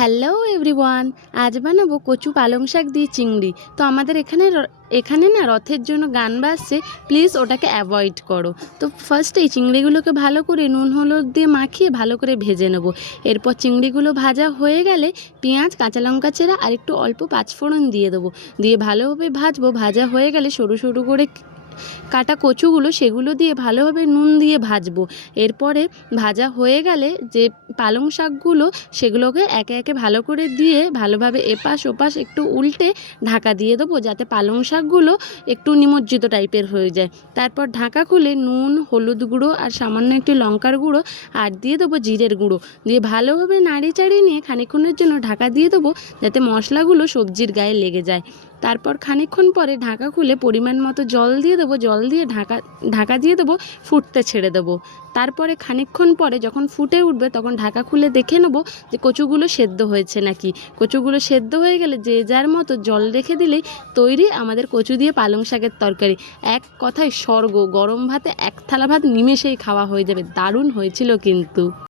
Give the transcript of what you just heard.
Hello everyone, আজ বানাবো কচু পালং শাক দিয়ে চিংড়ি। তো আমাদের এখানে না রথের জন্য গান বাজছে, প্লিজ ওটাকে অ্যাভয়েড করো। তো ফার্স্টে এই চিংড়িগুলোকে ভালো করে নুন হলুদ দিয়ে মাখিয়ে ভালো করে ভেজে নেব। এরপর চিংড়িগুলো ভাজা হয়ে গেলে পেঁয়াজ কাঁচা লঙ্কা চেরা আর একটু অল্প পাঁচফোড়ন দিয়ে দেবো। দিয়ে ভালোভাবে ভাজবো। ভাজা হয়ে গেলে সরু সরু করে কাটা কচুগুলো সেগুলো দিয়ে ভালোভাবে নুন দিয়ে ভাজবো। এরপরে ভাজা হয়ে গেলে যে পালং শাকগুলো সেগুলোকে একে একে ভালো করে দিয়ে ভালোভাবে এপাশ ওপাশ একটু উল্টে ঢাকা দিয়ে দেবো, যাতে পালং শাকগুলো একটু নিমজ্জিত টাইপের হয়ে যায়। তারপর ঢাকা খুলে নুন হলুদ গুঁড়ো আর সামান্য একটু লঙ্কার গুঁড়ো আর দিয়ে দেবো জিরের গুঁড়ো দিয়ে ভালোভাবে নাড়ি চাড়িয়ে নিয়ে খানিকক্ষণের জন্য ঢাকা দিয়ে দেবো, যাতে মশলাগুলো সবজির গায়ে লেগে যায়। তারপর খানিকক্ষণ পরে ঢাকা খুলে পরিমাণ মতো জল দিয়ে দেবো। জল দিয়ে ঢাকা দিয়ে দেবো, ফুটতে ছেড়ে দেবো। তারপরে খানিকক্ষণ পরে যখন ফুটে উঠবে তখন ঢাকা খুলে দেখে নেবো যে কচুগুলো সেদ্ধ হয়েছে নাকি। কচুগুলো সেদ্ধ হয়ে গেলে যে যার মতো জল রেখে দিলেই তৈরি আমাদের কচু দিয়ে পালং শাকের তরকারি। এক কথায় স্বর্গ। গরম ভাতে এক থালা ভাত নিমেষেই খাওয়া হয়ে যাবে। দারুণ হয়েছিল কিন্তু।